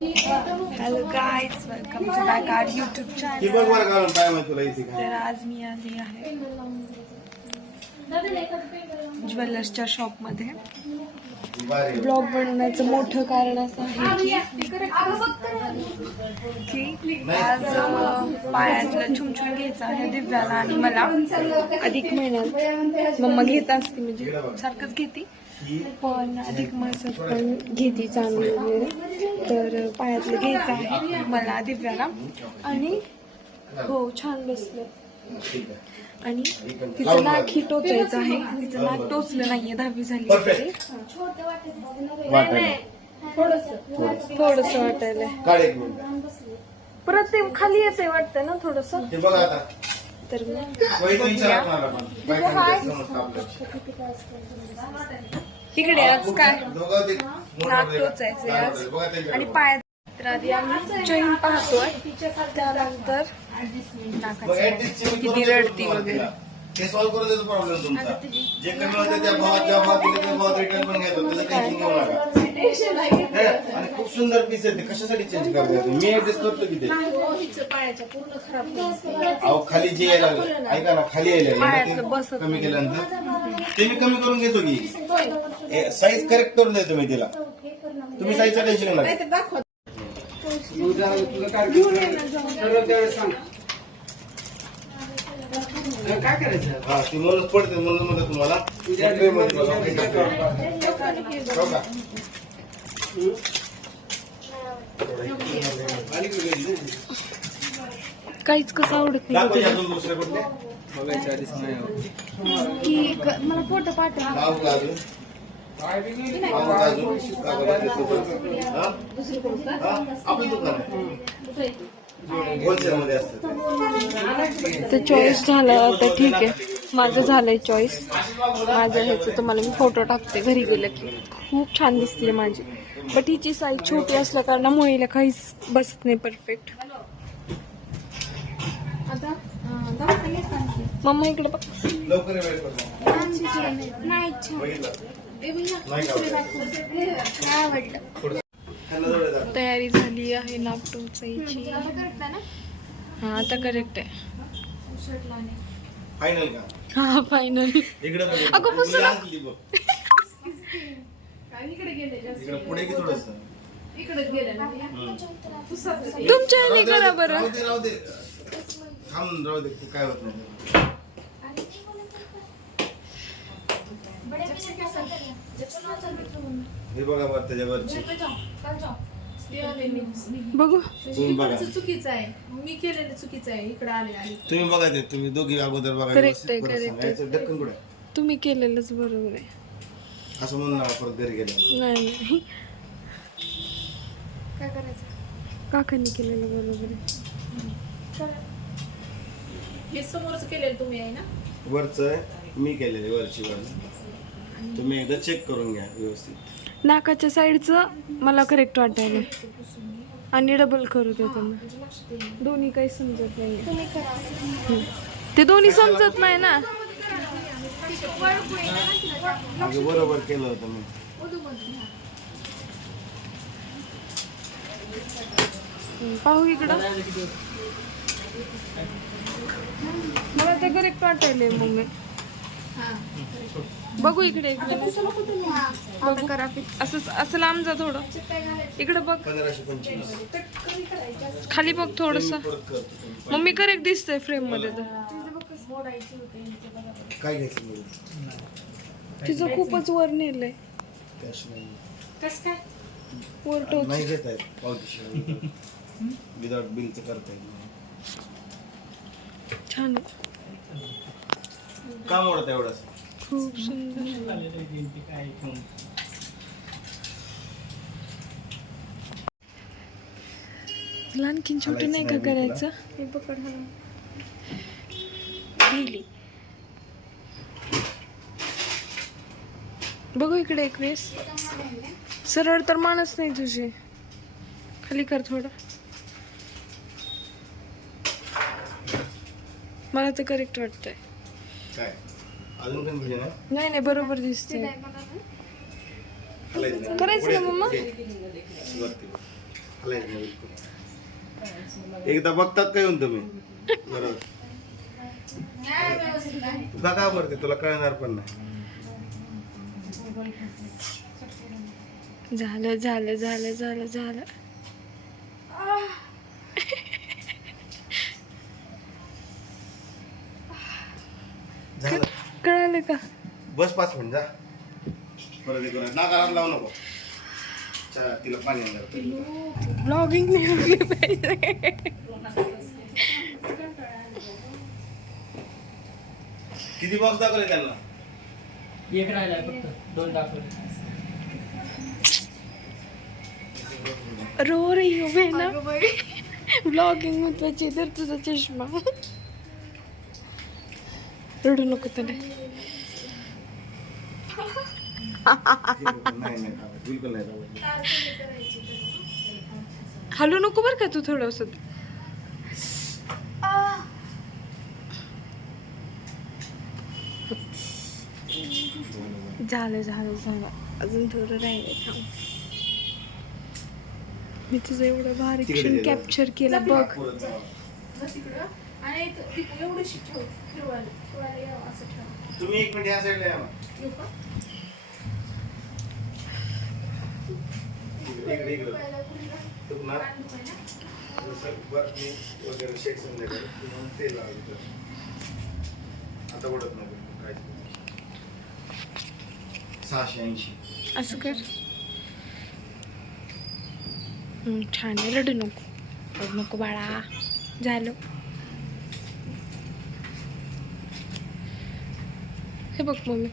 Hello guys, welcome to back our YouTube channel. तर आज मी आली आहे ज्वेलर्सच्या शॉपमध्ये. ब्लॉग बनवण्याचं मोठं कारण असं आहे की आज पायातलं छुमछुम घ्यायचं आहे दिव्याला आणि मला. अधिक महिन्यात मम्मा घेत असते, म्हणजे सारखंच घेते, पण अधिक मासात पण घेते चांगली वगैरे. तर पायातलं घ्यायचं आहे मला दिव्याला. आणि हो, छान बसलं. आणि तिचं नाक ही टोचायचं आहे. तिचं नाक टोचलं नाहीये, 10वी झाली तरी. थोडस वाटायलंय. परत ते खाली येते वाटतं ना थोडस. तर तिकडे आज काय नाक टोचायचंय आज. आणि पायात तर आधी आम्ही चैन पाहतोय, त्यानंतर नाकाची किती रडती वगैरे. ते सॉल्व्ह करून देतो प्रॉब्लेम तुमचा. जे कमी होते त्या भावात रिटर्न पण घेतो, त्याचं टेन्शन घेऊ नका. आणि खूप सुंदर पीस आहे ते. कशासाठी चेंज करतो मी ऍडजस्ट करतो की ते. अहो खाली जे यायला ऐका ना, खाली यायला कमी केल्यानंतर ते मी कमी करून घेतो की साईज करेक्ट करून देतो मी तिला. तुम्ही साईजचं टेन्शन नका. काय करायचं? हा, ती म्हणून पडते म्हणून म्हणलं तुम्हाला. काहीच कसं आवडत नाही की मला फोटो पाठवा. तर चॉईस झालं तर ठीक आहे. माझं झालंय चॉईस. माझं ह्याचं तुम्हाला मी फोटो टाकते घरी गेलं की. खूप छान दिसते माझी. बट हिची साईज छोटी असल्या कारणामुळे हिला काहीच बसत नाही परफेक्ट. मम्मा इकडे बघ. तयारी झाली आहे नाक टोचायची. हा, आता करेक्ट आहे. फायनल का? हा, फायनल. अगं पुढे की थोडस तुमच्या ह्याने करा बरं. राहू दे थांब, राहू दे, काय होत नाही. हे बघा बरं त्याच्यावरची बघू. तुम्ही बघा, चुकीचं आहे. मी केलेलं चुकीचं आहे. इकडे आले तुम्ही बघा ते. तुम्ही दोघी अगोदर बघा. करेक्ट आहे, करेक्ट आहे. ढक्कन कुठे? तुम्ही केलेलंच बरोबर आहे. असं म्हणून ना परत घरी गेलं. नाही, काय करायचं? काकांनी केलेलं बरोबर आहे. हे समोरच केलेलं तुम्ही आहे ना? वरच मी केलेले, वरची वर. तुम्ही एकदा चेक करून घ्या व्यवस्थित. नाकाच्या साईडचं मला करेक्ट वाटायला आणि डबल करू दे त्यांना. दोन्ही काही समजत नाही. ते दोन्ही समजत नाही ना. बरोबर केलं होतं मी. पाहू इकडं. मला ते करेक्ट वाटायले मम्मी. बघू इकडे. बघू करा. असं लांब जा थोडं. इकडे बघ. 1525 खाली बघ थोडस. मम्मी करेक्ट दिसतंय फ्रेम मध्ये. तर काय घ्यायचं? तिचं खूपच वर नेलंय. कॅश नाही. कस काय? वर टोच. नाही घेत आहेत पावतीशिवाय. विदाउट बिलचं करता येईल. छान, का मोडत एवढंच? खूप सुंदर. आणखीन छोटे नाही का करायचं? हे पकड. गेली. बघू इकडे एक वेळेस. सरळ तर मानच नाही तुझी. खाली कर थोडं. मला तर करेक्ट वाटतंय. काय अजून पण म्हणजे ना? नाही नाही, बरोबर दिसते. करायचं ना मम्मा. हलायचं नाही बिलकुल. एकदा बघतात काय येऊन तुम्ही बरोबर तुला का भरते तुला कळणार पण नाही. झालं झालं झालं झालं झालं. झालं कळालं का? बस 5 मिनिट जा परत एक नाकारात लावू नको. चला तिला पाणी आणलं. ब्लॉगिंग नाही होली पाहिजे. किती बॉक्स दाखवले त्यांना? एक राहिलाय फक्त 2 दाखवले. रो रही हो बहना. ब्लॉगिंग महत्वाची तर तुझा चष्मा. रडू नको त्याला. नाही नाही बिलकुल नाही. हलू नको बरं का तू थोडंसं. झालं झालं झालं. अजून थोडं राहिलं थांब. मी तुझं एवढं भारी क्षण कॅप्चर केलं बघ. तिकडं आणि एवढीशी ठेव फिरवायला यावं असं ठेव. तुम्ही 1 मिनिट या साईडला या ना. येऊ का? इकडे ना बरणी वगैरे शेक संध्याकाळी म्हणून ते लावलं. आता ओढत नको काय 680. असं कर. छान आहे. रडू नको रडू नको बाळा. झालं. हे बघ मम्मी